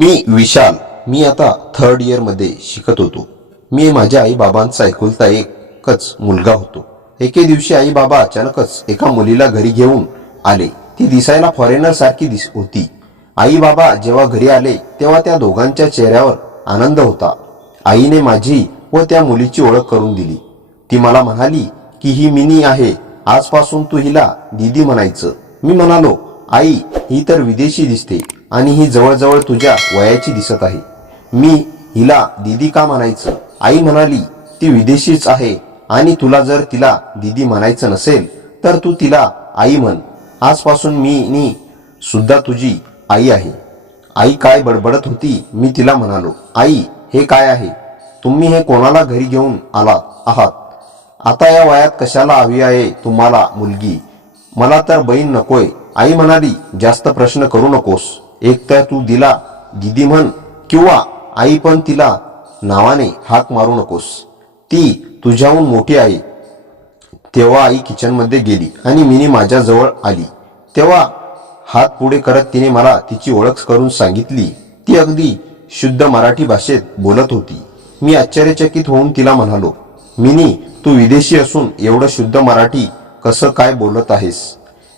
मी विशाल. मी आता थर्ड इयरमध्ये शिकत होतो. मी माझ्या आई बाबांचा एकुलता एकच मुलगा होतो. एके दिवशी आई बाबा अचानकच एका मुलीला घरी घेऊन आले. ती दिसायला फॉरेनर सारखी होती. आई बाबा जेव्हा घरी आले तेव्हा त्या दोघांच्या चेहऱ्यावर आनंद होता. आईने माझी व त्या मुलीची ओळख करून दिली. ती मला म्हणाली की ही मिनी आहे, आजपासून तू हिला दीदी म्हणायचं. मी म्हणालो, आई ही तर विदेशी दिसते आणि ही जवळजवळ तुझ्या वयाची दिसत आहे. मी हिला दीदी का म्हणायचं? आई म्हणाली, ती विदेशीच आहे आणि तुला जर तिला दीदी म्हणायचं नसेल तर तू तिला आई म्हण. आजपासून मी सुद्धा तुझी आई आहे. आई काय बडबडत होती. मी तिला म्हणालो, आई हे काय आहे? तुम्ही हे कोणाला घरी घेऊन आहात? आता या वयात कशाला हवी आहे तुम्हाला मुलगी? मला तर बहीण नकोय. आई म्हणाली, जास्त प्रश्न करू नकोस. एक तर तू तिला दीदी म्हण किंवा आई, पण तिला नावाने हाक मारू नकोस. ती तुझ्याहून मोठी आहे. तेव्हा आई किचनमध्ये गेली आणि मिनी माझ्या जवळ आली. तेव्हा हात पुढे करत तिने मला तिची ओळख करून सांगितली. ती अगदी शुद्ध मराठी भाषेत बोलत होती. मी आश्चर्यचकित होऊन तिला म्हणालो, मिनी तू विदेशी असून एवढं शुद्ध मराठी कसं काय बोलत आहेस?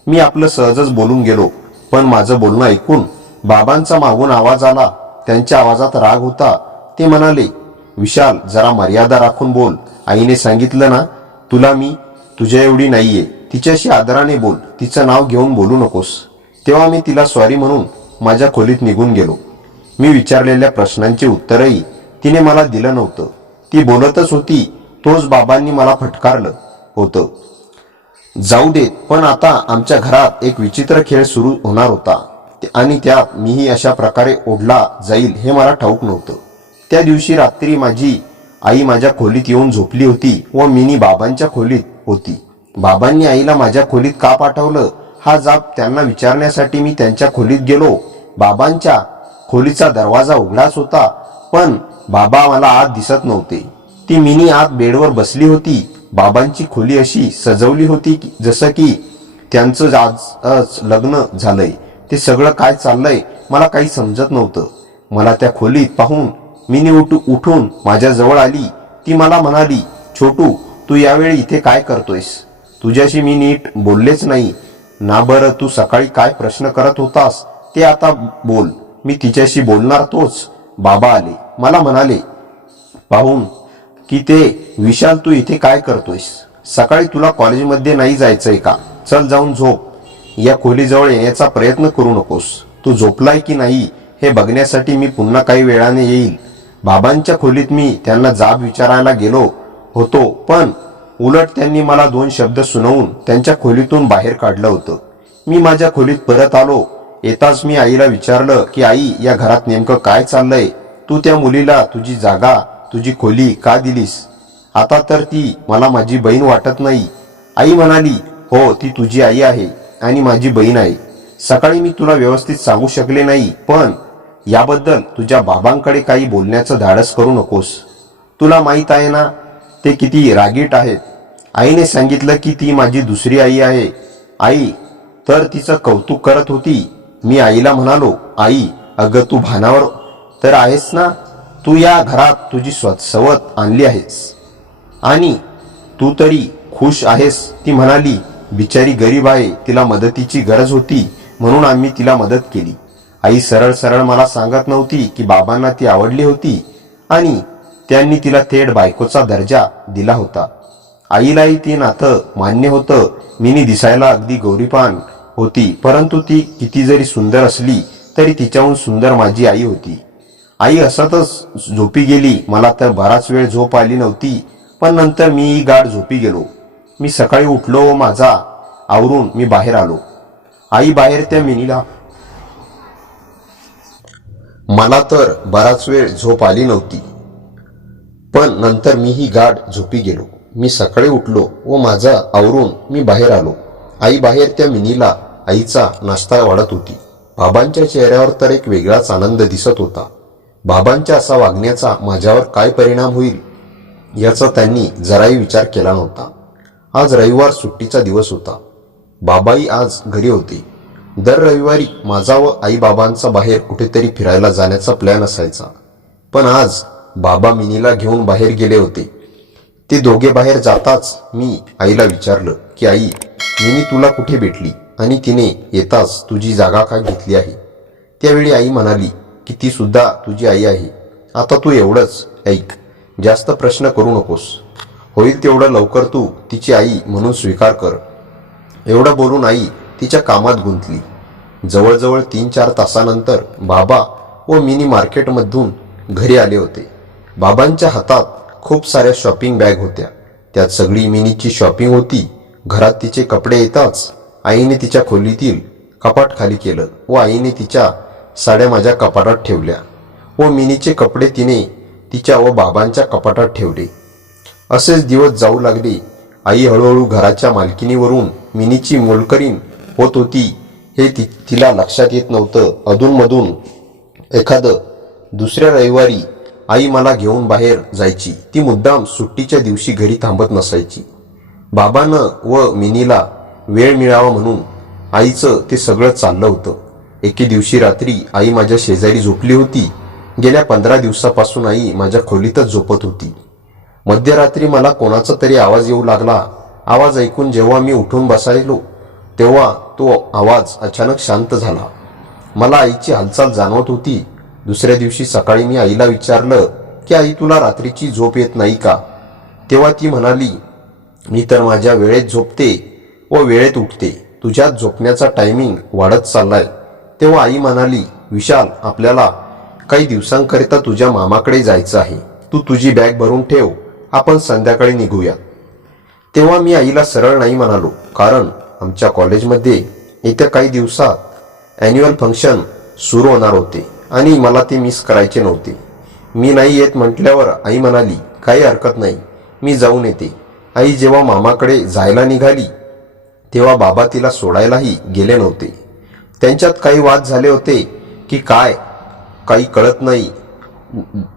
मी आपलं सहजच बोलून गेलो, पण माझं बोलणं ऐकून बाबांचा मागून आवाज आला. त्यांच्या आवाजात राग होता. ते म्हणाले, विशाल जरा मर्यादा राखून बोल. आईने सांगितलं ना तुला मी तुझ्या एवढी नाहीये. तिच्याशी आदराने बोल. तिचं नाव घेऊन बोलू नकोस. तेव्हा मी तिला सॉरी म्हणून माझ्या खोलीत निघून गेलो. मी विचारलेल्या प्रश्नांचे उत्तरही तिने मला दिलं नव्हतं. ती बोलतच होती. तोच बाबांनी मला फटकारलं होतं. जाऊ देत, पण आता आमच्या घरात एक विचित्र खेळ सुरू होणार होता आणि त्यात मीही अशा प्रकारे ओढला जाईल हे मला ठाऊक नव्हतं. त्या दिवशी रात्री माझी आई माझ्या खोलीत येऊन झोपली होती व मिनी बाबांच्या खोलीत होती. बाबांनी आईला माझ्या खोलीत का पाठवलं हा जाब त्यांना विचारण्यासाठी मी त्यांच्या खोलीत गेलो. बाबांच्या खोलीचा दरवाजा उघडाच होता, पण बाबा मला आत दिसत नव्हते. ती मिनी आत बेडवर बसली होती. बाबांची खोली अशी सजवली होती जसं की त्यांचं आज लग्न झालंय. ते सगळं काय चाललंय मला काही समजत नव्हतं. मला त्या खोलीत पाहून मिनी उठून माझ्या जवळ आली. ती मला म्हणाली, छोटू तू यावेळी इथे काय करतोयस? तुझ्याशी मी नीट बोललेच नाही ना? बरं तू सकाळी काय प्रश्न करत होतास ते आता बोल. मी तिच्याशी बोलणार तोच बाबा आले. मला म्हणाले पाहून की ते, विशाल तू इथे काय करतोयस? सकाळी तुला कॉलेजमध्ये नाही जायचंय का? चल जाऊन झोप. या खोलीजवळ येण्याचा प्रयत्न करू नकोस. तू झोपलाय की नाही हे बघण्यासाठी मी पुन्हा काही वेळाने येईल. बाबांच्या खोलीत मी त्यांना जाब विचारायला गेलो होतो, पण उलट त्यांनी मला 2 शब्द सुनवून त्यांच्या खोलीतून बाहेर काढलं होतं. मी माझ्या खोलीत परत आलो. येताच मी आईला विचारलं की आई या घरात नेमकं काय चाललंय? तू त्या मुलीला तुझी जागा तुझी खोली का दिलीस? आता तर ती मला माझी बहीण वाटत नाही. आई म्हणाली, हो ती तुझी आई आहे आणि माझी बहीण आहे. सकाळी मी तुला व्यवस्थित सांगू शकले नाही, पण याबद्दल तुझ्या बाबांकडे काही बोलण्याचं धाडस करू नकोस. तुला माहित आहे ना ते किती रागीट आहेत. आईने सांगितलं की ती माझी दुसरी आई आहे. आई तर तिचं कौतुक करत होती. मी आईला म्हणालो, आई अगं तू भानावर तर आहेस ना? तू या घरात तुझी सवत आणली आहेस आणि तू तरी खुश आहेस? ती म्हणाली, बिचारी गरीब आहे, तिला मदतीची गरज होती म्हणून आम्ही तिला मदत केली. आई सरळ सरळ मला सांगत नव्हती की बाबांना ती आवडली होती आणि त्यांनी तिला थेट बायकोचा दर्जा दिला होता. आईलाही ते नातं मान्य होतं. मिनी दिसायला अगदी गौरीपान होती, परंतु ती किती जरी सुंदर असली तरी तिच्याहून सुंदर माझी आई होती. आई असतच झोपी गेली. मला तर बराच वेळ झोप आली नव्हती, पण नंतर मीही गाढ झोपी गेलो. मी सकाळी उठलो व माझा आवरून मी बाहेर आलो. आई बाहेर त्या मिनीला मला तर बराच वेळ झोप आली नव्हती, पण नंतर मीही गाढ झोपी गेलो. मी सकाळी उठलो व माझा आवरून मी बाहेर आलो. आई बाहेर त्या मिनीला आईचा नाश्ता वाढत होती. बाबांच्या चेहऱ्यावर तर एक वेगळाच आनंद दिसत होता. बाबांच्या असा वागण्याचा माझ्यावर काय परिणाम होईल याचा त्यांनी जराही विचार केला नव्हता. आज रविवार सुट्टीचा दिवस होता. बाबाही आज घरी होते. दर रविवारी माझा व आईबाबांचा बाहेर कुठेतरी फिरायला जाण्याचा प्लॅन असायचा. पण आज बाबा मिनीला घेऊन बाहेर गेले होते. ते दोघे बाहेर जाताच मी आईला विचारलं की आई, मिनी तुला कुठे भेटली आणि तिने येताच तुझी जागा का घेतली आहे? त्यावेळी आई म्हणाली की ती सुद्धा तुझी आई आहे. आता तू एवढंच ऐक, जास्त प्रश्न करू नकोस. होईल तेवढं लवकर तू तिची आई म्हणून स्वीकार कर. एवढं बोलून आई तिच्या कामात गुंतली. जवळजवळ 3-4 तासानंतर बाबा व मिनी मार्केटमधून घरी आले होते. बाबांच्या हातात खूप साऱ्या शॉपिंग बॅग होत्या. त्यात सगळी मिनीची शॉपिंग होती. घरात तिचे कपडे येताच आईने तिच्या खोलीतील कपाट खाली केलं व आईने तिच्या साड्या माझ्या कपाटात ठेवल्या व मिनीचे कपडे तिने तिच्या व बाबांच्या कपाटात ठेवले. असेच दिवस जाऊ लागले. आई हळूहळू घराच्या मालकिनीवरून मिनीची मोलकरीण होत होती हे तिला लक्षात येत नव्हतं. अधूनमधून एखादं दुसऱ्या रविवारी आई मला घेऊन बाहेर जायची. ती मुद्दाम सुट्टीच्या दिवशी घरी थांबत नसायची. बाबांना व मिनीला वेळ मिळावा म्हणून आईचं ते सगळं चाललं होतं. एके दिवशी रात्री आई माझ्या शेजारी झोपली होती. गेल्या 15 दिवसापासून आई माझ्या खोलीतच झोपत होती. मध्यरात्री मला कोणाचा तरी आवाज येऊ लागला. आवाज ऐकून जेव्हा मी उठून बसायलो तेव्हा तो आवाज अचानक शांत झाला. मला आईची हालचाल जाणवत होती. दुसऱ्या दिवशी सकाळी मी आईला विचारलं की आई, तुला रात्रीची झोप येत नाही का? तेव्हा ती म्हणाली, मी तर माझ्या वेळेत झोपते व वेळेत उठते. तुझ्यात झोपण्याचा टायमिंग वाढत चाललाय. तेव्हा आई म्हणाली, विशाल, आपल्याला काही दिवसांकरिता तुझ्या मामाकडे जायचं आहे. तू तुझी बॅग भरून ठेव, आपण संध्याकाळी निघूया. तेव्हा मी आईला सरळ नाही म्हणालो, कारण आमच्या कॉलेजमध्ये येत्या काही दिवसात ॲन्युअल फंक्शन सुरू होणार होते आणि मला ते मिस करायचे नव्हते. मी नाही येत म्हटल्यावर आई म्हणाली, काही हरकत नाही, मी जाऊन येते. आई जेव्हा मामाकडे जायला निघाली तेव्हा बाबा तिला सोडायलाही गेले नव्हते. त्यांच्यात काही वाद झाले होते की काय काही कळत नाही.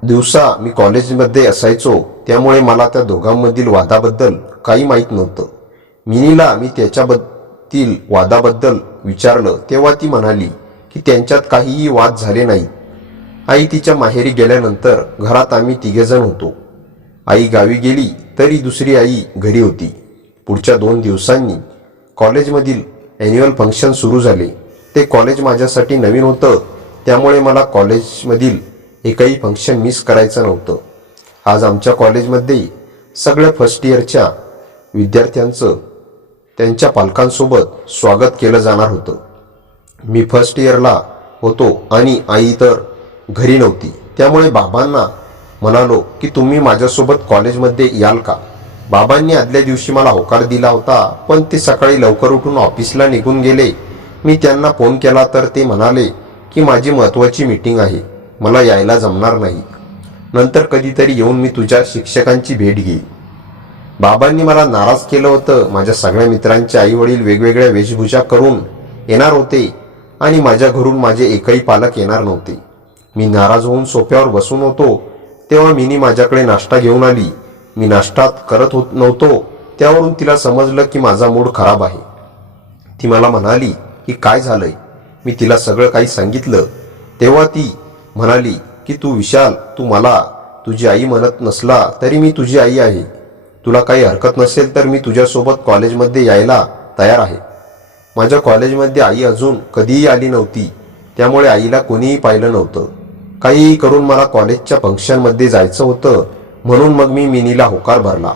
दिवसा मी कॉलेजमध्ये असायचो त्यामुळे मला त्या दोघांमधील वादाबद्दल काही माहीत नव्हतं. मिनीला मी त्याच्याबद्दल वादाबद्दल विचारलं तेव्हा ती म्हणाली की त्यांच्यात काहीही वाद झाले नाही. आई तिच्या माहेरी गेल्यानंतर घरात आम्ही तिघेजण होतो. आई गावी गेली तरी दुसरी आई घरी होती. पुढच्या 2 दिवसांनी कॉलेजमधील ॲन्युअल फंक्शन सुरू झाले. ते कॉलेज माझ्यासाठी नवीन होतं त्यामुळे मला कॉलेजमधील एकही फंक्शन मिस करायचं नव्हतं. आज आमच्या कॉलेजमध्ये सगळ्या फर्स्ट इयरच्या विद्यार्थ्यांचं त्यांच्या पालकांसोबत स्वागत केलं जाणार होतं. मी फर्स्ट इयरला होतो आणि आई तर घरी नव्हती. त्यामुळे बाबांना म्हणालो की तुम्ही माझ्यासोबत कॉलेजमध्ये याल का? बाबांनी आदल्या दिवशी मला होकार दिला होता, पण ते सकाळी लवकर उठून ऑफिसला निघून गेले. मी त्यांना फोन केला तर ते म्हणाले की माझी महत्त्वाची मीटिंग आहे, मला यायला जमणार नाही. नंतर कधीतरी येऊन मी तुझ्या शिक्षकांची भेट घेईन. बाबांनी मला नाराज केलं होतं. माझ्या सगळ्या मित्रांचे आई वडील वेगवेगळ्या वेशभूषा करून येणार होते आणि माझ्या घरून माझे एकही पालक येणार नव्हते. मी नाराज होऊन सोफ्यावर बसून होतो तेव्हा मिनी माझ्याकडे नाश्ता घेऊन आली. मी नाश्ता करत नव्हतो त्यावरून तिला समजलं की माझा मूड खराब आहे. ती मला म्हणाली की काय झालंय? मी तिला सगळं काही सांगितलं. तेव्हा ती म्हणाली की तू विशाल, तू मला तुझी आई म्हणत नसला तरी मी तुझी आई आहे. तुला काही हरकत नसेल तर मी तुझ्यासोबत कॉलेजमध्ये यायला तयार आहे. माझ्या कॉलेजमध्ये आई अजून कधीही आली नव्हती त्यामुळे आईला कोणीही पाहिलं नव्हतं. काहीही करून मला कॉलेजच्या फंक्शनमध्ये जायचं होतं म्हणून मग मी मिनीला होकार भरला.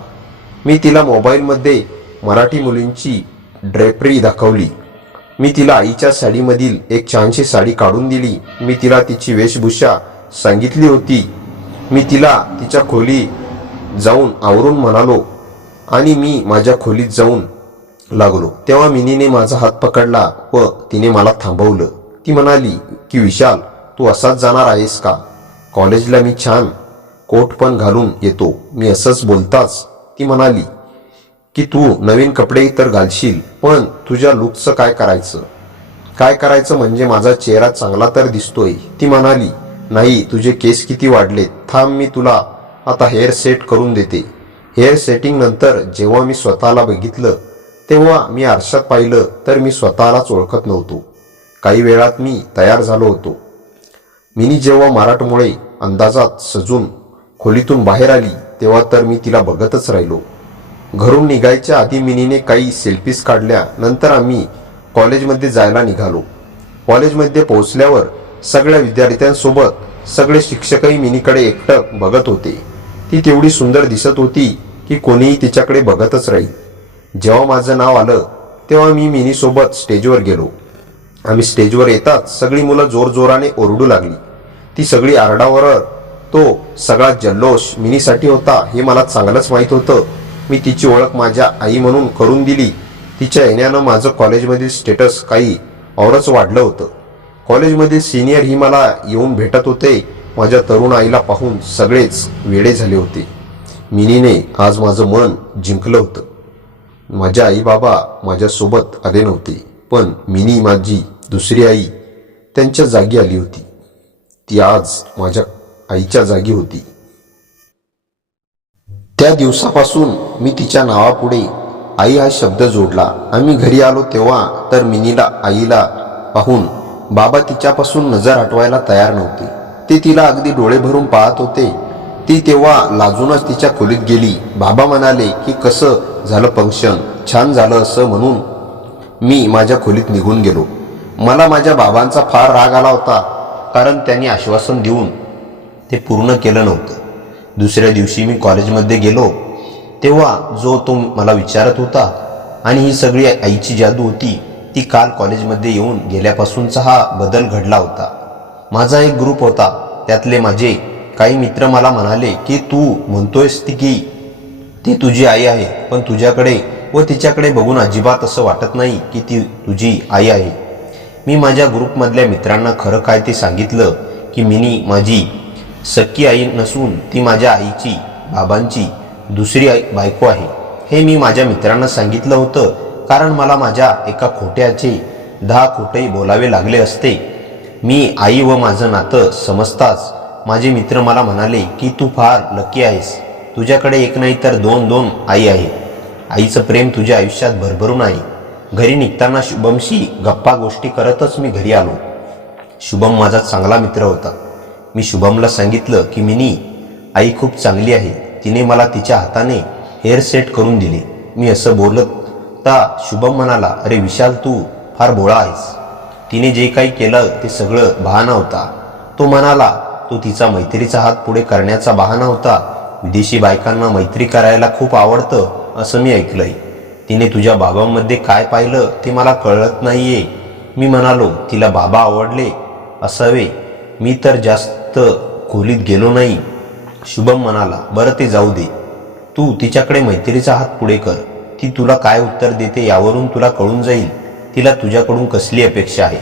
मी तिला मोबाईलमध्ये मराठी मुलींची ड्रेपरी दाखवली. मी तिला आईच्या साडीमधील एक छानशी साडी काढून दिली. मी तिला तिची वेशभूषा सांगितली होती. मी तिला तिच्या खोली जाऊन आवरून म्हणालो आणि मी माझ्या खोलीत जाऊन लागलो. तेव्हा मिनीने माझा हात पकडला व तिने मला थांबवलं. ती म्हणाली की विशाल, तू असाच जाणार आहेस का? कॉलेजला मी छान कोट पण घालून येतो. मी असंच बोलताच ती म्हणाली की तू नवीन कपडे तर घालशील, पण तुझ्या लुकचं काय करायचं? काय करायचं म्हणजे माझा चेहरा चांगला तर दिसतोय. ती म्हणाली, नाही, तुझे केस किती वाढलेत. थांब, मी तुला आता हेअर सेट करून देते. हेअर सेटिंग नंतर जेव्हा मी स्वतःला बघितलं तेव्हा मी आरशात पाहिलं तर मी स्वतःलाच ओळखत नव्हतो. काही वेळात मी तयार झालो होतो. मिनी जेव्हा मराठमोळे अंदाजात सजून खोलीतून बाहेर आली तेव्हा तर मी तिला बघतच राहिलो. घरून निघायच्या आधी मिनीने काही सेल्फीज काढल्या. नंतर आम्ही कॉलेजमध्ये जायला निघालो. कॉलेजमध्ये पोहोचल्यावर सगळ्या विद्यार्थ्यांसोबत सगळे शिक्षकही मिनीकडे एकटक बघत होते. ती तेवढी सुंदर दिसत होती की कोणीही तिच्याकडे बघतच राहील. जेव्हा माझं नाव आलं तेव्हा मी मिनीसोबत स्टेजवर गेलो. आम्ही स्टेजवर येताच सगळी मुलं जोरजोराने ओरडू लागली. ती सगळी आरडाओरड, तो सगळा जल्लोष मिनीसाठी होता हे मला चांगलंच माहीत होतं. मी तिची ओळख माझ्या आई म्हणून करून दिली. तिच्या येण्यानं माझं कॉलेजमधील स्टेटस काही औरच वाढलं होतं. कॉलेजमधील सिनियर ही मला येऊन भेटत होते. माझ्या तरुण आईला पाहून सगळेच वेडे झाले होते. मिनीने आज माझं मन जिंकलं होतं. माझ्या आई बाबा माझ्यासोबत आले नव्हते, पण मिनी माझी दुसरी आई त्यांच्या जागी आली होती. ती आज माझ्या आईच्या जागी होती. त्या दिवसापासून मी तिच्या नावापुढे आई हा शब्द जोडला. आम्ही घरी आलो तेव्हा तर मिनीला आईला पाहून बाबा तिच्यापासून नजर हटवायला तयार नव्हते. ते तिला अगदी डोळे भरून पाहत होते. ती तेव्हा लाजूनच तिच्या खोलीत गेली. बाबा म्हणाले की कसं झालं फंक्शन, छान झालं असं म्हणून मी माझ्या खोलीत निघून गेलो. मला माझ्या बाबांचा फार राग आला होता, कारण त्यांनी आश्वासन देऊन ते पूर्ण केलं नव्हतं. दुसऱ्या दिवशी मी कॉलेजमध्ये गेलो तेव्हा जो तो मला विचारत होता आणि ही सगळी आईची जादू होती. ती काल कॉलेजमध्ये येऊन गेल्यापासूनचा हा बदल घडला होता. माझा एक ग्रुप होता, त्यातले माझे काही मित्र मला म्हणाले की तू म्हणतोयस की ती तुझी आई आहे, पण तुझ्याकडे व तिच्याकडे बघून अजिबात असं वाटत नाही की ती तुझी आई आहे. मी माझ्या ग्रुपमधल्या मित्रांना खरं काय ते सांगितलं की मिनी माझी सख्खी आई नसून ती माझ्या आईची, बाबांची दुसरी बायको आहे. हे मी माझ्या मित्रांना सांगितलं होतं, कारण मला माझ्या एका खोट्याचे 10 खोटे बोलावे लागले असते. मी आई व माझं नातं समजताच माझे मित्र मला म्हणाले की तू फार लकी आहेस, तुझ्याकडे एक नाही तर दोन आई आहे. आईचं प्रेम तुझ्या आयुष्यात भरभरून आहे. घरी निघताना शुभमशी गप्पा गोष्टी करतच मी घरी आलो. शुभम माझा चांगला मित्र होता. मी शुभमला सांगितलं की मिनी आई खूप चांगली आहे, तिने मला तिच्या हाताने हेअर सेट करून दिले. मी असं बोलता शुभम म्हणाला, अरे विशाल तू फार भोळा आहेस, तिने जे काही केलं ते सगळं बहाणा होता. तो म्हणाला तो तिचा मैत्रीचा हात पुढे करण्याचा बहाणा होता. विदेशी बायकांना मैत्री करायला खूप आवडतं असं मी ऐकलंय. तिने तुझ्या बाबांमध्ये काय पाहिलं ते मला कळत नाहीये. मी म्हणालो तिला बाबा आवडले असावे, मी तर जास्त खोलीत गेलो नाही. शुभम म्हणाला, बरं ते जाऊ दे, तू तिच्याकडे मैत्रीचा हात पुढे कर. ती तुला काय उत्तर देते यावरून तुला कळून जाईल तिला तुझ्याकडून कसली अपेक्षा आहे.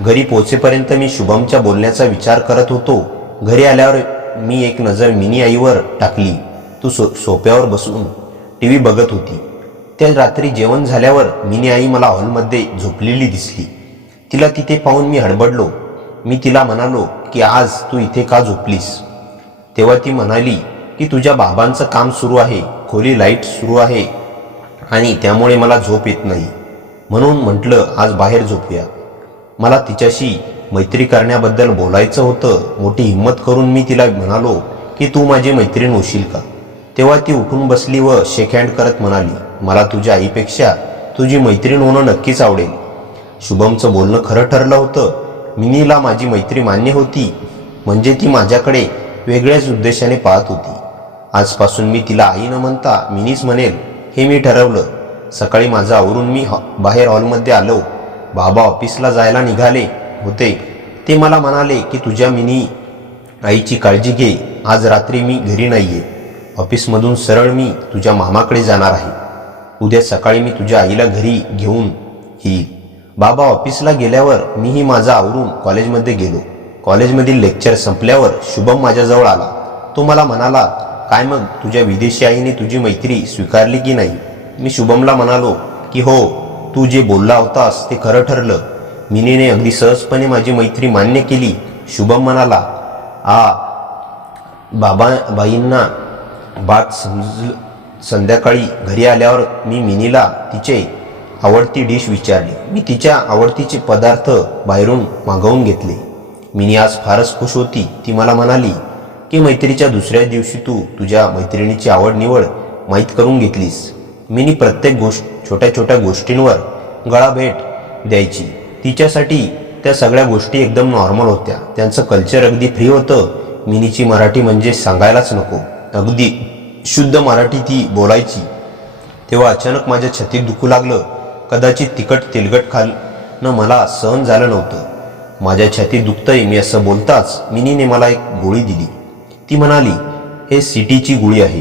घरी पोहोचेपर्यंत मी शुभमच्या बोलण्याचा विचार करत होतो. घरी आल्यावर मी एक नजर मिनी आईवर टाकली. तू सोफ्यावर बसून टीव्ही बघत होती. त्या रात्री जेवण झाल्यावर मिनी आई मला हॉलमध्ये झोपलेली दिसली. तिला तिथे पाहून मी हडबडलो. मी तिला म्हणालो की आज तू इथे का झोपलीस? तेव्हा ती म्हणाली की तुझ्या बाबांचं काम सुरू आहे, खोली लाईट सुरू आहे आणि त्यामुळे मला झोप येत नाही, म्हणून म्हटलं आज बाहेर झोपूया. मला तिच्याशी मैत्री करण्याबद्दल बोलायचं होतं. मोठी हिंमत करून मी तिला म्हणालो की तू माझी मैत्रीण होशील का? तेव्हा ती उठून बसली व शेक हँड करत म्हणाली, मला तुझ्या आईपेक्षा तुझी मैत्रीण होणं नक्कीच आवडेल. शुभमचं बोलणं खरं ठरलं होतं. मिनीला माझी मैत्री मान्य होती, म्हणजे ती माझ्याकडे वेगळ्याच उद्देशाने पाहत होती. आजपासून मी तिला आई न म्हणता मिनीच म्हणेल हे मी ठरवलं. सकाळी माझं आवरून मी बाहेर हॉलमध्ये आलो. बाबा ऑफिसला जायला निघाले होते. ते मला म्हणाले की तुझ्या मिनी आईची काळजी घे, आज रात्री मी घरी नाहीये. ऑफिसमधून सरळ मी तुझ्या मामाकडे जाणार आहे. उद्या सकाळी मी तुझ्या आईला घरी घेऊन येईल. बाबा ऑफिसला गेल्यावर मीही माझं आवरून कॉलेजमध्ये गेलो. कॉलेजमधील लेक्चर संपल्यावर शुभम माझ्याजवळ आला. तो मला म्हणाला, काय मग तुझ्या विदेशी आईने तुझी मैत्री स्वीकारली की नाही? मी शुभमला म्हणालो की हो, तू जे बोलला होतास ते खरं ठरलं. मिनीने अगदी सहजपणे माझी मैत्री मान्य केली. शुभम म्हणाला, बाईंना बात संध्याकाळी घरी आल्यावर मी मिनीला तिचे आवडती डिश विचारली. मी तिच्या आवडतीचे पदार्थ बाहेरून मागवून घेतले. मिनी आज फारच खुश होती. ती मला म्हणाली की मैत्रीच्या दुसऱ्या दिवशी तू तुझ्या मैत्रिणीची आवड निवड माहीत करून घेतलीस. मिनी प्रत्येक छोट्या छोट्या गोष्टींवर गळाभेट द्यायची. तिच्यासाठी त्या सगळ्या गोष्टी एकदम नॉर्मल होत्या. त्यांचं कल्चर अगदी फ्री होतं. मिनीची मराठी म्हणजे सांगायलाच नको. अगदी शुद्ध मराठी ती बोलायची. तेव्हा अचानक माझ्या छातीत दुखू लागलं. कदाचित तिखट तेलकट खाणं मला सहन झालं नव्हतं. माझ्या छातीत दुखतंय मी असं बोलताच मिनीने मला एक गोळी दिली. ती म्हणाली, हे सिटीची गोळी आहे.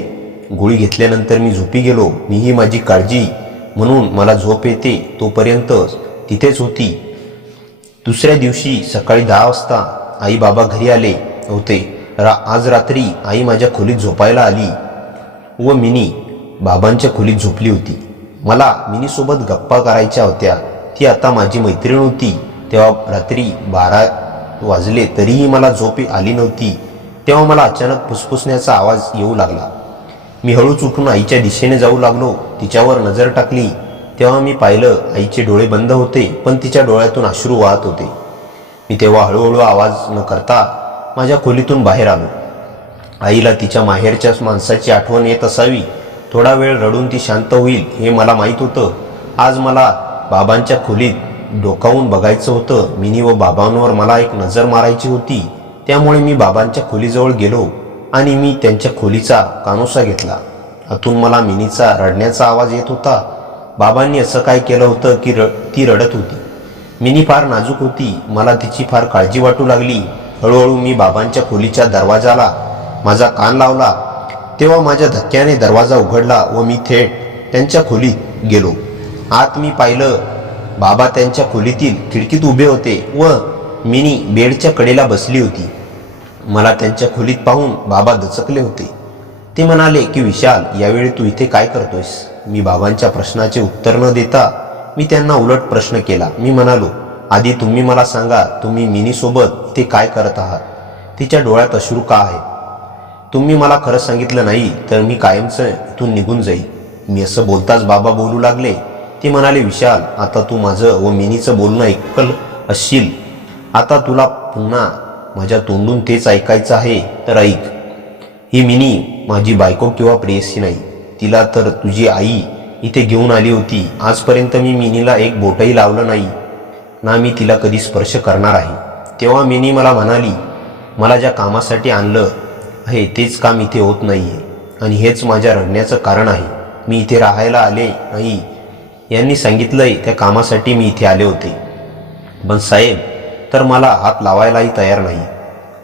गोळी घेतल्यानंतर मी झोपी गेलो. मीही माझी काळजी म्हणून मला झोप येते तोपर्यंत तिथेच होती. दुसऱ्या दिवशी सकाळी 10 वाजता आई बाबा घरी आले होते. आज रात्री आई माझ्या खोलीत झोपायला आली व मिनी बाबांच्या खोलीत झोपली होती. मला मिनीसोबत गप्पा करायच्या होत्या. ती आता माझी मैत्रीण होती. तेव्हा रात्री 12 वाजले तरीही मला झोप आली नव्हती. तेव्हा मला अचानक फुसफुसण्याचा आवाज येऊ लागला. मी हळूच उठून आईच्या दिशेने जाऊ लागलो. तिच्यावर नजर टाकली तेव्हा मी पाहिलं आईचे डोळे बंद होते, पण तिच्या डोळ्यातून अश्रू वाहत होते. मी तेव्हा हळूहळू आवाज न करता माझ्या खोलीतून बाहेर आलो. आईला तिच्या माहेरच्या माणसाची आठवण येत असावी. थोडा वेळ रडून ती शांत होईल हे मला माहीत होतं. आज मला बाबांच्या खोलीत डोकावून बघायचं होतं. मिनी व बाबांवर मला एक नजर मारायची होती. त्यामुळे मी बाबांच्या खोलीजवळ गेलो आणि मी त्यांच्या खोलीचा कानोसा घेतला. आतून मला मिनीचा रडण्याचा आवाज येत होता. बाबांनी असं काय केलं होतं की ती रडत होती. मिनी फार नाजूक होती. मला तिची फार काळजी वाटू लागली. हळूहळू मी बाबांच्या खोलीच्या दरवाजाला माझा कान लावला. तेव्हा माझ्या धक्क्याने दरवाजा उघडला व मी थेट त्यांच्या खोलीत गेलो. आत मी पाहिलं बाबा त्यांच्या खोलीतील खिडकीत उभे होते व मिनी बेडच्या कडेला बसली होती. मला त्यांच्या खोलीत पाहून बाबा दचकले होते. ते म्हणाले की विशाल, यावेळी तू इथे काय करतोयस? मी बाबांच्या प्रश्नाचे उत्तर न देता मी त्यांना उलट प्रश्न केला. मी म्हणालो, आधी तुम्ही मला सांगा, तुम्ही मिनीसोबत इथे काय करत आहात? तिच्या डोळ्यात अश्रू का आहे? तुम्ही मला खरं सांगितलं नाही तर मी कायमचं इथून निघून जाईल. मी असं बोलताच बाबा बोलू लागले. ते म्हणाले, विशाल, आता तू माझं व मिनीचं बोलणं ऐकलं असशील. आता तुला पुन्हा माझ्या तोंडून तेच ऐकायचं आहे तर ऐक. ही मिनी माझी बायको किंवा प्रेयसी नाही. तिला तर तुझी आई इथे घेऊन आली होती. आजपर्यंत मी मिनीला एक बोटही लावलं नाही ना मी तिला कधी स्पर्श करणार आहे. तेव्हा मिनी मला म्हणाली, मला ज्या कामासाठी आणलं आहे तेच काम इथे होत नाहीये आणि हेच माझ्या रडण्याचं कारण आहे. मी इथे राहायला आले नाही. यांनी सांगितलंय त्या कामासाठी मी इथे आले होते. पण साहेब तर मला हात लावायलाही तयार नाही.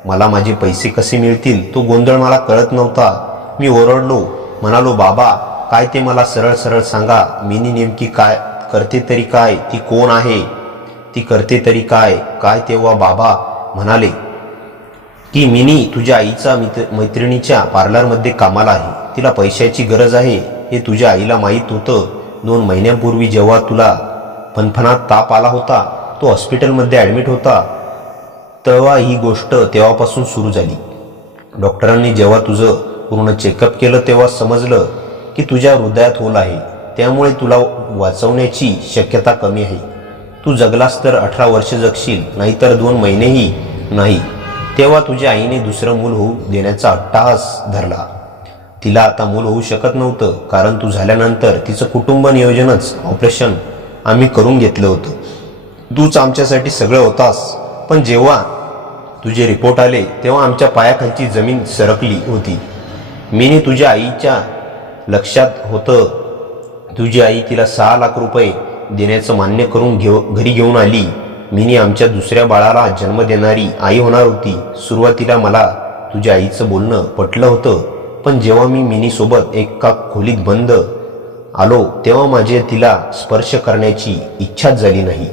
मला माझे पैसे कसे मिळतील तो गोंधळ मला कळत नव्हता. मी ओरडलो, म्हणालो, बाबा काय ते मला सरळ सरळ सांगा. मिनी नेमकी काय करते तरी काय? ती कोण आहे? ती करते तरी काय काय? तेव्हा बाबा म्हणाले की मिनी तुझ्या आईचा मैत्रिणीच्या पार्लरमध्ये कामाला आहे. तिला पैशाची गरज आहे हे तुझ्या आईला माहीत होतं. 2 महिन्यांपूर्वी जेव्हा तुला फणफणात ताप आला होता, तो हॉस्पिटलमध्ये ॲडमिट होता, तेव्हा ही गोष्ट तेव्हापासून सुरू झाली. डॉक्टरांनी जेव्हा तुझं पूर्ण चेकअप केलं तेव्हा समजलं की तुझ्या हृदयात होल आहे. त्यामुळे तुला वाचवण्याची शक्यता कमी आहे. तू जगलास तर 18 वर्ष जगशील, नाहीतर 2 महिनेही नाही. तेव्हा तुझ्या आईने दुसरं मूल होऊ देण्याचा अट्टाहास धरला. तिला आता मूल होऊ शकत नव्हतं कारण तू झाल्यानंतर तिचं कुटुंब नियोजनच ऑपरेशन आम्ही करून घेतलं होतं. तूच आमच्यासाठी सगळं होतास. पण जेव्हा तुझे रिपोर्ट आले तेव्हा आमच्या पायाखालची जमीन सरकली होती. मीने तुझ्या आईच्या लक्षात होतं. तुझी आई तिला 6 लाख रुपये देण्याचं मान्य करून घरी घेऊन आली. मिनी आमच्या दुसऱ्या बाळाला जन्म देणारी आई होणार होती. सुरुवातीला मला तुझ्या आईचं बोलणं पटलं होतं, पण जेव्हा मी मिनीसोबत एका खोलीत बंद आलो तेव्हा माझे तिला स्पर्श करण्याची इच्छाच झाली नाही.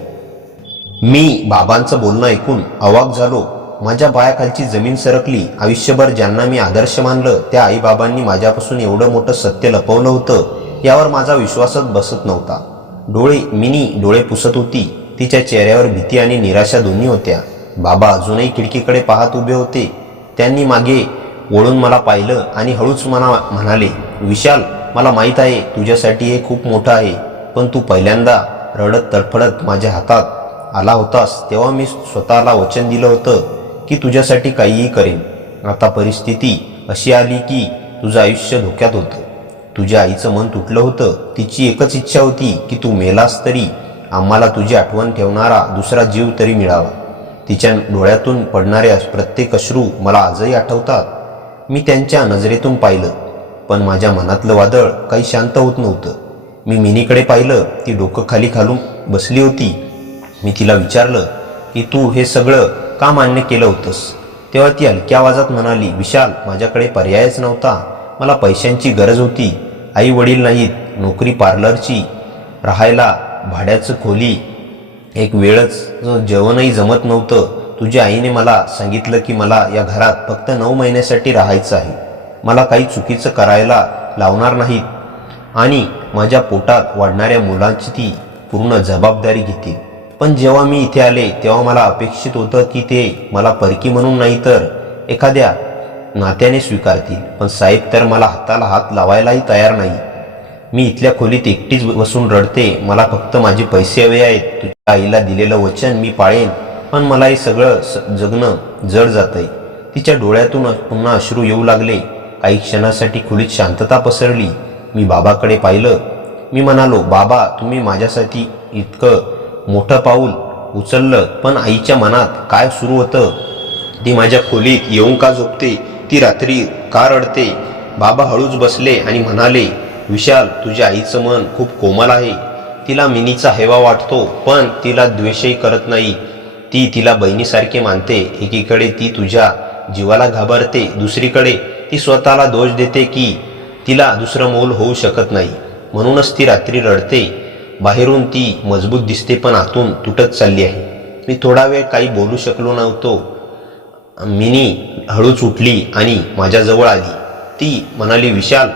मी बाबांचं बोलणं ऐकून अवाक झालो. माझ्या पायाखालची जमीन सरकली. आयुष्यभर ज्यांना मी आदर्श मानलं त्या आईबाबांनी माझ्यापासून एवढं मोठं सत्य लपवलं होतं यावर माझा विश्वासच बसत नव्हता. मिनी डोळे पुसत होती. तिच्या चेहऱ्यावर भीती आणि निराशा दोन्ही होत्या. बाबा अजूनही खिडकीकडे पाहत उभे होते. त्यांनी मागे वळून मला पाहिलं आणि हळूच मला म्हणाले, विशाल, मला माहीत आहे तुझ्यासाठी हे खूप मोठं आहे, पण तू पहिल्यांदा रडत तडफडत माझ्या हातात आला होतास तेव्हा मी स्वतःला वचन दिलं होतं की तुझ्यासाठी काहीही करेन. आता परिस्थिती अशी आली की तुझं आयुष्य धोक्यात होतं. तुझ्या आईचं मन तुटलं होतं. तिची एकच इच्छा होती की तू मेलास तरी आम्हाला तुझी आठवण ठेवणारा दुसरा जीव तरी मिळावा. तिच्या डोळ्यातून पडणारे प्रत्येक अश्रू मला आजही आठवतात. मी त्यांच्या नजरेतून पाहिलं, पण माझ्या मनातलं वादळ काही शांत होत नव्हतं. मी मिनीकडे पाहिलं. ती डोकं खाली घालून बसली होती. मी तिला विचारलं की तू हे सगळं का मान्य केलं होतंस? तेव्हा ती हलक्या आवाजात म्हणाली, विशाल, माझ्याकडे पर्यायच नव्हता. मला पैशांची गरज होती. आई वडील नाहीत, नोकरी पार्लरची, राहायला भाड्याचं खोली, एक वेळच जेवणही जमत नव्हतं. तुझ्या आईने मला सांगितलं की मला या घरात फक्त 9 महिन्यासाठी राहायचं आहे. मला काही चुकीचं करायला लावणार नाहीत आणि माझ्या पोटात वाढणाऱ्या मुलांची ती पूर्ण जबाबदारी घेतील. पण जेव्हा मी इथे आले तेव्हा मला अपेक्षित होतं की ते मला परकी म्हणून नाही तर एखाद्या नात्याने स्वीकारतील. पण साहेब तर मला हाताला हात लावायलाही तयार नाही. मी इथल्या खोलीत एकटीच बसून रडते. मला फक्त माझे पैसे हवे आहेत. तुझ्या आईला दिलेलं वचन मी पाळेन, पण मला हे सगळं जगणं जड जातंय. तिच्या डोळ्यातून पुन्हा अश्रू येऊ लागले. काही क्षणासाठी खोलीत शांतता पसरली. मी बाबाकडे पाहिलं. मी म्हणालो, बाबा, तुम्ही माझ्यासाठी इतकं मोठं पाऊल उचललं, पण आईच्या मनात काय सुरू होतं? ती माझ्या खोलीत येऊन का झोपते? ती रात्री का रडते? बाबा हळूच बसले आणि म्हणाले, विशाल, तुझ्या आईचं मन खूप कोमल आहे. तिला मिनीचा हेवा वाटतो, पण तिला द्वेषही करत नाही. ती तिला बहिणीसारखे मानते. एकीकडे ती तुझ्या जीवाला घाबरते, दुसरीकडे ती स्वतःला दोष देते की तिला दुसरं मूल होऊ शकत नाही, म्हणूनच ती रात्री रडते. बाहेरून ती मजबूत दिसते, पण आतून तुटत चालली आहे. मी थोडा वेळ काही बोलू शकलो नव्हतो. मिनी हळूच उठली आणि माझ्याजवळ आली. ती म्हणाली, विशाल,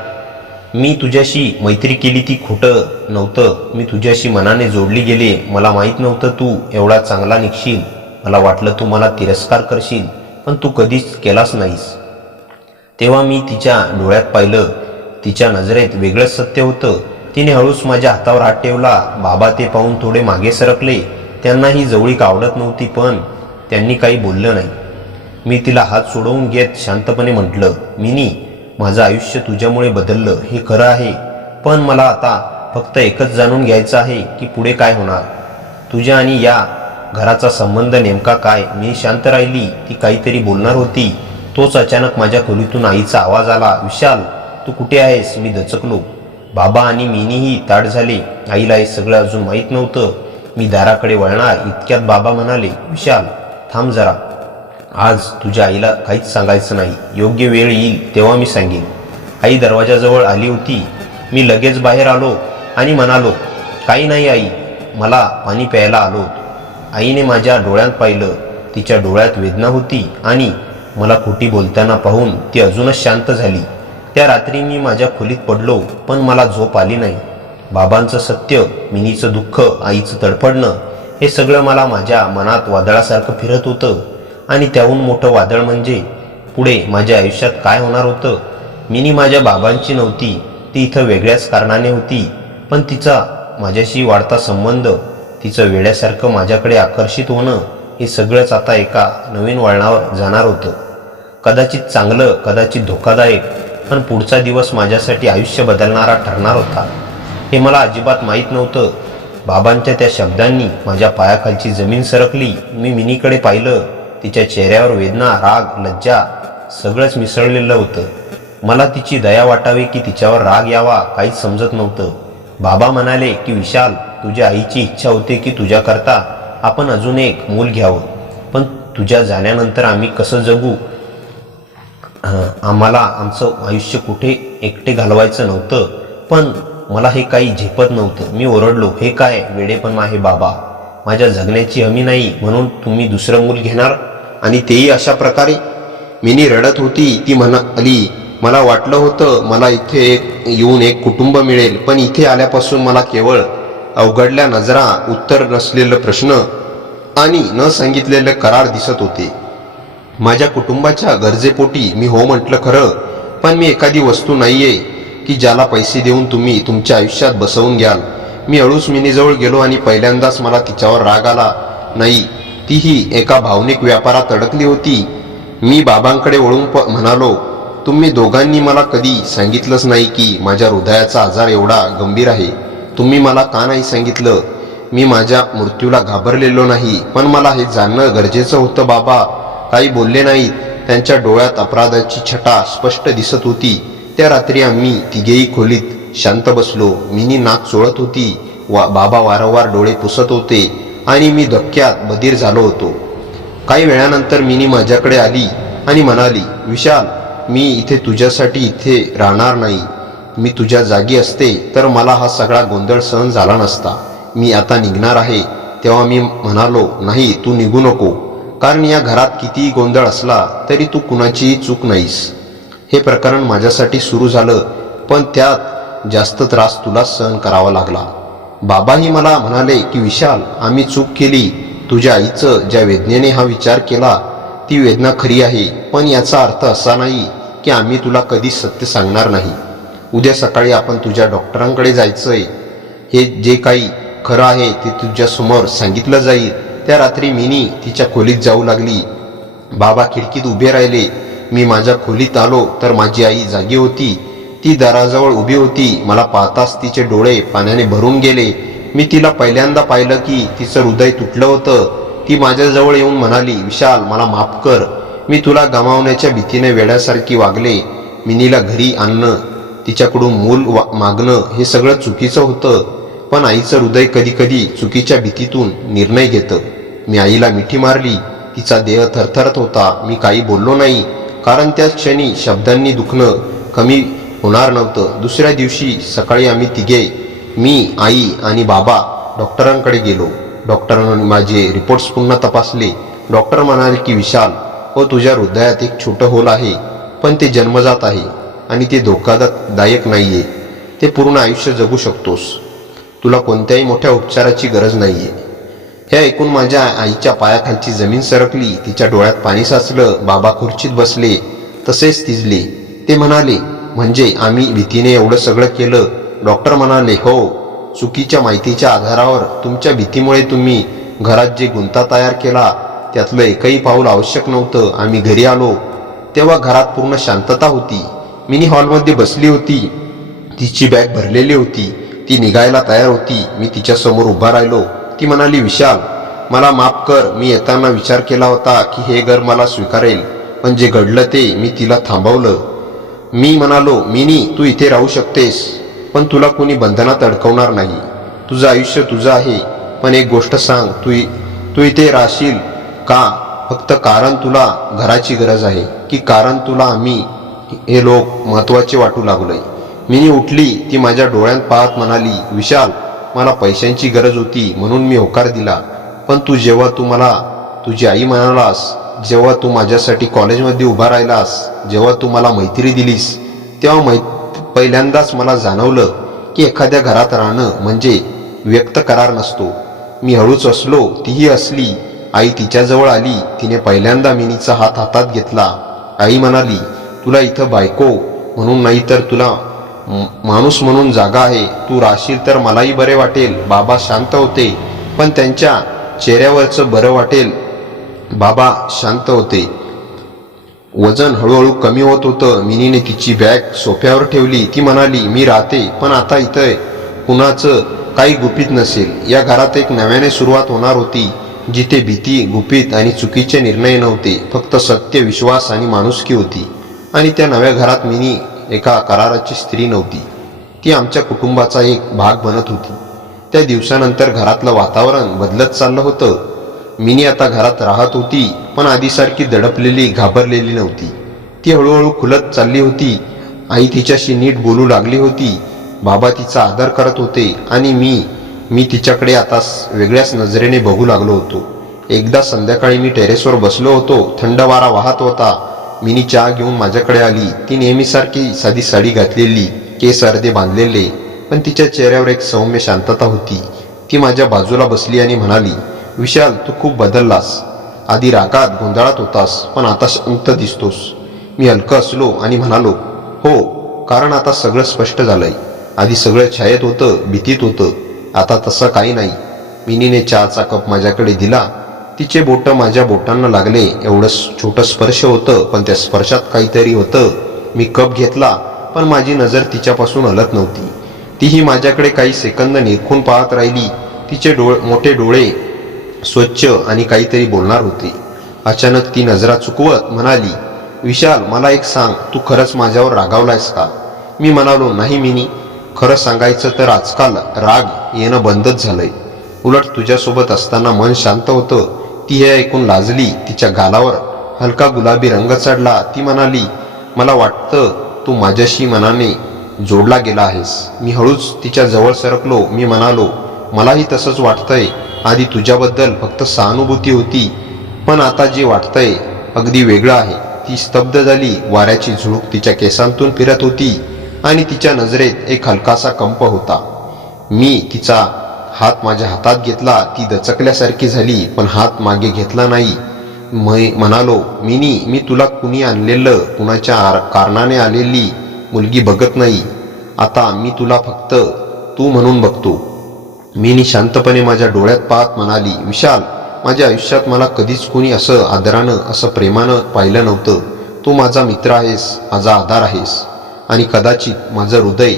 मी तुझ्याशी मैत्री केली ती खोटं नव्हतं. मी तुझ्याशी मनाने जोडली गेले. मला माहीत नव्हतं तू एवढा चांगला निघशील. मला वाटलं तू मला तिरस्कार करशील, पण तू कधीच केलास नाहीस. तेव्हा मी तिच्या डोळ्यात पाहिलं. तिच्या नजरेत वेगळंच सत्य होतं. तिने हळूच माझ्या हातावर हात ठेवला. बाबा ते पाहून थोडे मागे सरकले. त्यांना ही जवळीक आवडत नव्हती, पण त्यांनी काही बोललं नाही. मी तिला हात सोडवून घेत शांतपणे म्हटलं, मिनी, माझं आयुष्य तुझ्यामुळे बदललं हे खरं आहे, पण मला आता फक्त एकच जाणून घ्यायचं आहे की पुढे काय होणार. तुझ्या आणि या घराचा संबंध नेमका काय? मी शांत राहिली. ती काहीतरी बोलणार होती. तोच अचानक माझ्या खोलीतून आईचा आवाज आला, विशाल, तू कुठे आहेस? मी दचकलो. बाबा आणि मिनीही ताठ झाले. आईला हे सगळं अजून माहीत नव्हतं. मी दाराकडे वळणार इतक्यात बाबा म्हणाले, विशाल, थांब जरा. आज तुझ्या आईला काहीच सांगायचं नाही. योग्य वेळ येईल तेव्हा मी सांगेन. आई दरवाजाजवळ आली होती. मी लगेच बाहेर आलो आणि म्हणालो, काही नाही आई, मला पाणी प्यायला आलो होतो. आईने माझ्या डोळ्यात पाहिलं. तिच्या डोळ्यात वेदना होती आणि मला खोटी बोलताना पाहून ती अजूनच शांत झाली. त्या रात्री मी माझ्या खोलीत पडलो, पण मला झोप आली नाही. बाबांचं सत्य, मिनीचं दुःख, आईचं तडफडणं, हे सगळं मला माझ्या मनात वादळासारखं फिरत होतं. आणि त्याहून मोठं वादळ म्हणजे पुढे माझ्या आयुष्यात काय होणार होतं. मिनी माझ्या बाबांची नव्हती. ती इथं वेगळ्याच कारणाने होती, पण तिचा माझ्याशी वाढता संबंध, तिचं वेड्यासारखं माझ्याकडे आकर्षित होणं, हे सगळंच आता एका नवीन वळणावर जाणार होतं. कदाचित चांगलं, कदाचित धोकादायक, पण पुढचा दिवस माझ्यासाठी आयुष्य बदलणारा ठरणार होता हे मला अजिबात माहीत नव्हतं. बाबांच्या त्या शब्दांनी माझ्या पायाखालची जमीन सरकली. मी मिनीकडे पाहिलं. तिच्या चेहऱ्यावर वेदना, राग, लज्जा सगळंच मिसळलेलं होतं. मला तिची दया वाटावी की तिच्यावर राग यावा काहीच समजत नव्हतं. बाबा म्हणाले की विशाल, तुझ्या आईची इच्छा होती की तुझ्याकरता आपण अजून एक मूल घ्यावं, पण तुझ्या जाण्यानंतर आम्ही कसं जगू? आम्हाला आमचं आयुष्य कुठे एकटे घालवायचं नव्हतं, पण मला हे काही झेपत नव्हतं. मी ओरडलो, हे काय वेडेपण आहे बाबा? माझ्या जगण्याची हमी नाही म्हणून तुम्ही दुसरं मूल घेणार, आणि तेही अशा प्रकारे? मिनी रडत होती. ती म्हणाली, मला वाटलं होतं मला इथे येऊन एक कुटुंब मिळेल, पण इथे आल्यापासून मला केवळ अवघडल्या नजरा, उत्तर नसलेलं प्रश्न आणि न सांगितलेले करार दिसत होते. माझ्या कुटुंबाच्या गरजेपोटी मी हो म्हटलं खरं, पण मी एखादी वस्तू नाहीये की ज्याला पैसे देऊन तुम्ही तुमच्या आयुष्यात बसवून घ्याल. मी हळूच मिनीजवळ गेलो आणि पहिल्यांदाच मला तिच्यावर राग आला नाही. तीही एका भावनिक व्यापारात अडकली होती. मी बाबांकडे वळून म्हणालो, तुम्ही दोघांनी मला कधी सांगितलंच नाही की माझ्या हृदयाचा आजार एवढा गंभीर आहे. तुम्ही मला का नाही सांगितलं? मी माझ्या मृत्यूला घाबरलेलो नाही, पण मला हे जाणणं गरजेचं होतं. बाबा काही बोलले नाहीत. त्यांच्या डोळ्यात अपराधाची छटा स्पष्ट दिसत होती. त्या रात्री आम्ही तिघेही खोलीत शांत बसलो. मिनी नाक चोळत होती, बाबा वारंवार डोळे पुसत होते आणि मी धक्क्यात बधीर झालो होतो. काही वेळानंतर मिनी माझ्याकडे आली आणि म्हणाली, विशाल, मी इथे तुझ्यासाठी इथे राहणार नाही. मी तुझ्या जागी असते तर मला हा सगळा गोंधळ सहन झाला नसता. मी आता निघणार आहे. तेव्हा मी म्हणालो, नाही, तू निघू नको, कारण या घरात कितीही गोंधळ असला तरी तू कुणाचीही चूक नाहीस. हे प्रकरण माझ्यासाठी सुरू झालं, पण त्यात जास्त त्रास तुला सहन करावा लागला. बाबाही मला म्हणाले की विशाल, आम्ही चूक केली. तुझ्या आईचं ज्या वेदनेने हा विचार केला ती वेदना खरी आहे, पण याचा अर्थ असा नाही की आम्ही तुला कधी सत्य सांगणार नाही. उद्या सकाळी आपण तुझ्या डॉक्टरांकडे जायचंय. हे जे काही खरं आहे ते तुझ्यासमोर सांगितलं जाईल. त्या रात्री मिनी तिच्या खोलीत जाऊ लागली. बाबा खिडकीत उभे राहिले. मी माझ्या खोलीत आलो तर माझी आई जागी होती. ती दाराजवळ उभी होती. मला पाहताच तिचे डोळे पाण्याने भरून गेले. मी तिला पहिल्यांदा पाहिलं की तिचं हृदय तुटलं होतं. ती माझ्याजवळ येऊन म्हणाली, विशाल, मला माफ कर. मी तुला गमावण्याच्या भीतीने वेड्यासारखी वागले. मिनीला घरी आणणं, तिच्याकडून मूल मागणं हे सगळं चुकीचं होतं. पण आईचं हृदय कधी कधी चुकीच्या भीतीतून निर्णय घेतं. मी आईला मिठी मारली. तिचा देह थरथरत होता. मी काही बोललो नाही, कारण त्या क्षणी शब्दांनी दुखणं कमी होणार नव्हतं. दुसऱ्या दिवशी सकाळी आम्ही तिघे, मी, आई आणि बाबा डॉक्टरांकडे गेलो. डॉक्टरांनी माझे रिपोर्ट्स पुन्हा तपासले. डॉक्टर म्हणाले की विशाल, तुझ्या हृदयात एक छोटं होल आहे, पण ते जन्मजात आहे आणि ते धोकादायक नाहीये. ते पूर्ण आयुष्य जगू शकतोस. तुला कोणत्याही मोठ्या उपचाराची गरज नाहीये. हे ऐकून माझ्या आईच्या पायाखालची जमीन सरकली. तिच्या डोळ्यात पाणी साचलं. बाबा खुर्चीत बसले तसेच थिजले. ते म्हणाले, म्हणजे आम्ही भीतीने एवढं सगळं केलं? डॉक्टर म्हणाले, हो. चुकीच्या माहितीच्या आधारावर, तुमच्या भीतीमुळे तुम्ही घरात जे गुंता तयार केला त्यातलं एकही पाऊल आवश्यक नव्हतं. आम्ही घरी आलो तेव्हा घरात पूर्ण शांतता होती. मिनी हॉलमध्ये बसली होती. तिची बॅग भरलेली होती. ती निघायला तयार होती. मी तिच्यासमोर उभा राहिलो. ती म्हणाली, विशाल, मला माफ कर. मी येताना विचार केला होता की हे घर मला स्वीकारेल, पण जे घडलं ते मी तिला थांबवलं. मी म्हणालो, मिनी, तू इथे राहू शकतेस, पण तुला कोणी बंधनात अडकवणार नाही. तुझं आयुष्य तुझं आहे. पण एक गोष्ट सांग, तू इथे राहशील का फक्त कारण तुला घराची गरज आहे, की कारण तुला आम्ही हे लोक महत्वाचे वाटू लागलोय? मिनी उठली. ती माझ्या डोळ्यात पाहत म्हणाली, विशाल, मला पैशांची गरज होती म्हणून मी होकार दिला. पण जेव्हा तू मला तुझी आई म्हणालास, जेव्हा तू माझ्यासाठी कॉलेजमध्ये उभा राहिलास, जेव्हा तू मला मैत्री दिलीस, तेव्हा पहिल्यांदाच मला जाणवलं की एखाद्या घरात राहणं म्हणजे व्यक्त करार नसतो. मी हळूच असलो, तीही असली. आई तिच्याजवळ आली. तिने पहिल्यांदा मिनीचा हात हातात घेतला. आई म्हणाली, तुला इथं बायको म्हणून नाही तर तुला माणूस म्हणून जागा आहे. तू राहशील तर मलाही बरे वाटेल. बाबा शांत होते, पण त्यांच्या चेहऱ्यावरचं बरं वाटेल. बाबा शांत होते. वजन हळूहळू कमी होत होतं. मिनीने तिची बॅग सोफ्यावर ठेवली. ती म्हणाली, मी राहते, पण आता इथं कुणाचं काही गुपित नसेल. या घरात एक नव्याने सुरुवात होणार होती, जिथे भीती, गुपित आणि चुकीचे निर्णय नव्हते. फक्त सत्य, विश्वास आणि माणुसकी होती. आणि त्या नव्या घरात मिनी एका कराराची स्त्री नव्हती. ती आमच्या कुटुंबाचा एक भाग बनत होती. त्या दिवसानंतर घरातलं वातावरण बदलत चाललं होतं. मिनी आता घरात राहत होती, पण आधीसारखी दडपलेली, घाबरलेली नव्हती. ती हळूहळू खुलत चालली होती. आई तिच्याशी नीट बोलू लागली होती. बाबा तिचा आदर करत होते आणि मी तिच्याकडे आता वेगळ्याच नजरेने बघू लागलो होतो. एकदा संध्याकाळी मी टेरेसवर बसलो होतो. थंड वारा वाहत होता. मिनी चहा घेऊन माझ्याकडे आली. ती नेहमीसारखी साधी साडी घातलेली, केस अर्धे बांधलेले, पण तिच्या चेहऱ्यावर एक सौम्य शांतता होती. ती माझ्या बाजूला बसली आणि म्हणाली, विशाल, तू खूप बदललास. आधी रागात, गोंधळात होतास, पण आता शांत दिसतोस. मी हलकं असलो आणि म्हणालो, हो, कारण आता सगळं स्पष्ट झालंय. आधी सगळं छायेत होतं, भीतीत होतं, आता तसं काही नाही. मिनीने चहाचा कप माझ्याकडे दिला. तिचे बोटं माझ्या बोटांना लागले. एवढं छोटं स्पर्श होतं, पण त्या स्पर्शात काहीतरी होतं. मी कप घेतला, पण माझी नजर तिच्यापासून हलत नव्हती. तीही माझ्याकडे काही सेकंद निरखून पाहत राहिली. तिचे मोठे डोळे स्वच्छ आणि काहीतरी बोलणार होते. अचानक ती नजरा चुकवत म्हणाली, विशाल, मला एक सांग, तू खरंच माझ्यावर रागावलायस का? मी म्हणालो, नाही मिनी, खरं सांगायचं तर आजकाल राग येणं बंदच झालंय. उलट तुझ्यासोबत असताना मन शांत होतं. ती हे ऐकून लाजली. तिच्या गालावर हलका गुलाबी रंग चढला. ती म्हणाली, मला वाटतं तू माझ्याशी मनाने जोडला गेला आहेस. मी हळूच तिच्या जवळ सरकलो. मी म्हणालो, मलाही तसंच वाटतंय. आधी तुझ्याबद्दल फक्त सहानुभूती होती, पण आता जे वाटतंय अगदी वेगळं आहे. ती स्तब्ध झाली. वाऱ्याची झुळूक तिच्या केसांतून फिरत होती आणि तिच्या नजरेत एक हलकासा कंप होता. मी तिचा हात माझ्या हातात घेतला. ती दचकल्यासारखी झाली, पण हात मागे घेतला नाही. म्हणालो, मिनी, मी तुला कुणी आणलेलं, कुणाच्या कारणाने आलेली मुलगी बघत नाही. आता मी तुला फक्त तू म्हणून बघतो. मिनी शांतपणे माझ्या डोळ्यात पाहत म्हणाली, विशाल, माझ्या आयुष्यात मला कधीच कुणी असं आदरानं, असं प्रेमानं पाहिलं नव्हतं. तू माझा मित्र आहेस, माझा आधार आहेस, आणि कदाचित माझं हृदय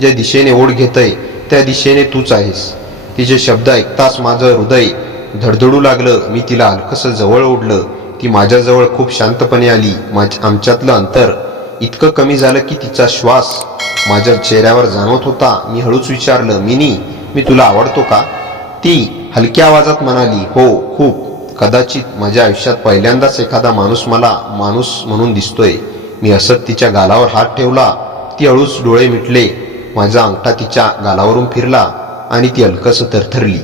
ज्या दिशेने ओढ घेतंय त्या दिशेने तूच आहेस. तिचे शब्द ऐकताच माझं हृदय धडधडू लागलं. मी तिला हलकसं जवळ ओढलं. ती माझ्याजवळ खूप शांतपणे आली. आमच्यातलं अंतर इतकं कमी झालं की तिचा श्वास माझ्या चेहऱ्यावर जाणवत होता. मी हळूच विचारलं, मिनी, मी तुला आवडतो का? ती हलक्या आवाजात म्हणाली, हो, खूप. कदाचित माझ्या आयुष्यात पहिल्यांदाच एखादा माणूस मला माणूस म्हणून दिसतोय. मी हसत तिच्या गालावर हात ठेवला. ती हळूच डोळे मिटले. माझा अंगठा तिच्या गालावरून फिरला आणि ती हलकसं थरथरली.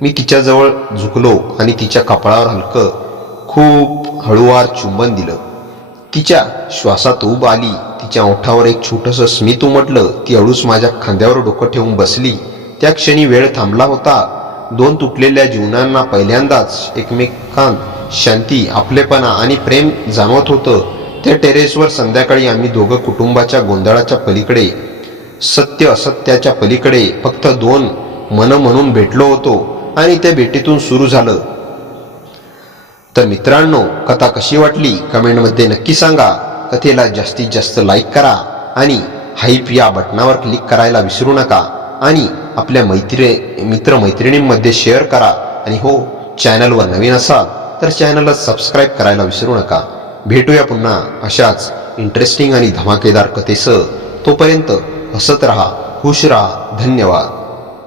मी तिच्याजवळ झुकलो आणि तिच्या कपाळावर हलकं, खूप हळूवार चुंबन दिलं. तिच्या श्वासात ऊब आली. तिच्या ओठावर एक छोटंसं स्मित उमटलं. ती हळूच माझ्या खांद्यावर डोकं ठेवून बसली. त्या क्षणी वेळ थांबला होता. दोन तुटलेल्या जीवनांना पहिल्यांदाच एकमेकांत शांती, आपलेपणा आणि प्रेम जाणवत होतं. त्या टेरेसवर संध्याकाळी आम्ही दोघं कुटुंबाच्या गोंधळाच्या पलीकडे, सत्य असत्याच्या पलीकडे फक्त दोन मन म्हणून भेटलो होतो, आणि त्या भेटीतून सुरू झालं. तर मित्रांनो, कथा कशी वाटली कमेंटमध्ये नक्की सांगा. कथेला जास्तीत जास्त लाईक करा आणि हाईप या बटनावर क्लिक करायला विसरू नका. आणि आपल्या मित्रमैत्रिणींमध्ये शेअर करा. आणि हो, चॅनलवर नवीन असाल तर चॅनलला सबस्क्राईब करायला विसरू नका. भेटूया पुन्हा अशाच इंटरेस्टिंग आणि धमाकेदार कथेसह. तोपर्यंत हसत रहा, खुश रहा. धन्यवाद.